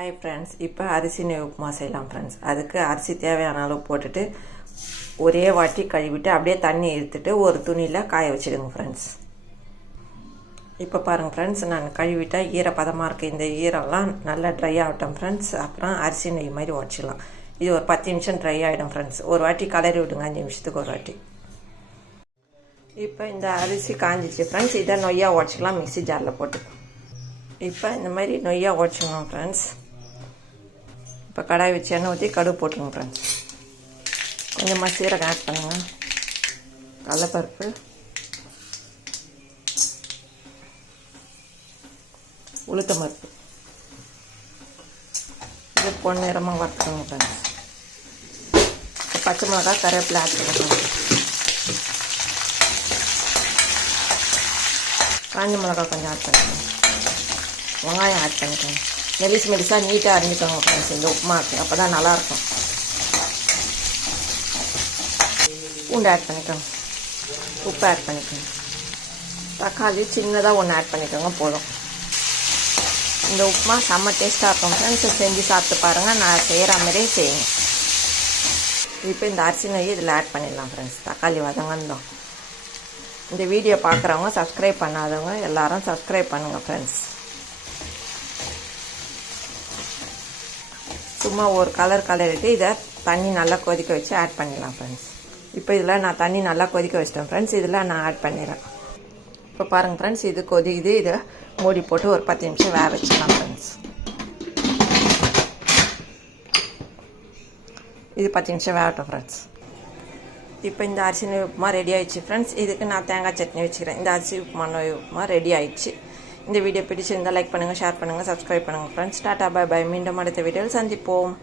Hi friends, இப்போ அரிசி நெய் உப்புமா செய்யலாம் ஃப்ரெண்ட்ஸ். அதுக்கு அரிசி தேவையான அளவு போட்டுட்டு ஒரே வாட்டி கழுவிட்டு அப்படியே தண்ணி எடுத்துட்டு ஒரு துணியில் காய வச்சுடுங்க ஃப்ரெண்ட்ஸ். இப்போ பாருங்கள் ஃப்ரெண்ட்ஸ், நான் கழுவிட்டா ஈரப்பதமாக இருக்குது. இந்த ஈரம்லாம் நல்லா ட்ரை ஆகட்டும் ஃப்ரெண்ட்ஸ். அப்புறம் அரிசி நெய் மாதிரி உடச்சிடலாம். இது ஒரு 10 நிமிஷம் ட்ரை ஆகிடும் ஃப்ரெண்ட்ஸ். ஒரு வாட்டி கலரி விடுங்க, 5 நிமிஷத்துக்கு ஒரு வாட்டி. இப்போ இந்த அரிசி காஞ்சிச்சு ஃப்ரெண்ட்ஸ். இதை நொய்யாக உடச்சிக்கலாம் மிக்ஸி ஜாரில் போட்டு. இப்போ இந்த மாதிரி நொய்யாக உடச்சிக்கணும் ஃப்ரெண்ட்ஸ். இப்போ கடாய் வச்சு எண்ணெய் ஊற்றி கடுகு போட்டுருங்க ஃப்ரெண்ட்ஸ். கொஞ்சமாக சீரகம் ஆட் பண்ணுங்கள், கடலைப்பருப்பு, உளுத்தம்பருப்பு. இது பொன்னிறமாக வறுத்துக்கோங்க ஃப்ரெண்ட்ஸ். பச்சை மிளகா, கருவேப்பிலை ஆட் பண்ணிக்கோங்க. காஞ்ச மிளகா கொஞ்சம் ஆட் பண்ணிக்கோங்க. வெங்காயம் ஆட் பண்ணிக்கோங்க. மெலிசாக நீட்டாக அரிஞ்சிக்கோங்க ஃப்ரெண்ட்ஸ் இந்த உப்புமாக்கு, அப்போ தான் நல்லாயிருக்கும். பூண்டு ஆட் பண்ணிக்கோங்க, உப்பு ஆட் பண்ணிக்கோங்க. தக்காளி சின்னதாக ஒன்று ஆட் பண்ணிக்கோங்க போதும். இந்த உப்புமா செம்ம டேஸ்ட்டாக இருக்கும் ஃப்ரெண்ட்ஸ். செஞ்சு சாப்பிட்டு பாருங்கள், நான் செய்கிற மாதிரியே செய்யுங்க. இப்போ இந்த அரிசி நெய் இதில் ஆட் பண்ணிடலாம் ஃப்ரெண்ட்ஸ். தக்காளி வதங்கணும். இந்த வீடியோ பார்க்குறவங்க சப்ஸ்கிரைப் பண்ணாதவங்க எல்லாரும் சப்ஸ்கிரைப் பண்ணுங்கள் ஃப்ரெண்ட்ஸ். சும்மா ஒரு கலரிட்டு இதை தண்ணி நல்லா கொதிக்க வச்சு ஆட் பண்ணிடலாம் ஃப்ரெண்ட்ஸ். இப்போ இதில் நான் தண்ணி நல்லா கொதிக்க வச்சிட்டேன் ஃப்ரெண்ட்ஸ். இதில் நான் ஆட் பண்ணிடுறேன். இப்போ பாருங்கள் ஃப்ரெண்ட்ஸ், இது கொதிக்குது. இதை மூடி போட்டு ஒரு 10 நிமிஷம் வேக வச்சுக்கலாம் ஃப்ரெண்ட்ஸ். இது 10 நிமிஷம் வேகட்டும் ஃப்ரெண்ட்ஸ். இப்போ இந்த அரிசி நெய் உப்புமா ரெடி ஆகிடுச்சு ஃப்ரெண்ட்ஸ். இதுக்கு நான் தேங்காய் சட்னி வச்சுக்கிறேன். இந்த அரிசி உப்புமா நெய் உப்புமா ரெடி ஆகிடுச்சு. இந்த வீடியோ பிடிச்சிருந்தால் லைக் பண்ணுங்கள், ஷேர் பண்ணுங்கள், சப்ஸ்கிரைப் பண்ணுங்கள் ஃப்ரெண்ட்ஸ். Tata, by by. மீண்டும் அடுத்த வீடியோவில் சந்திப்போம்.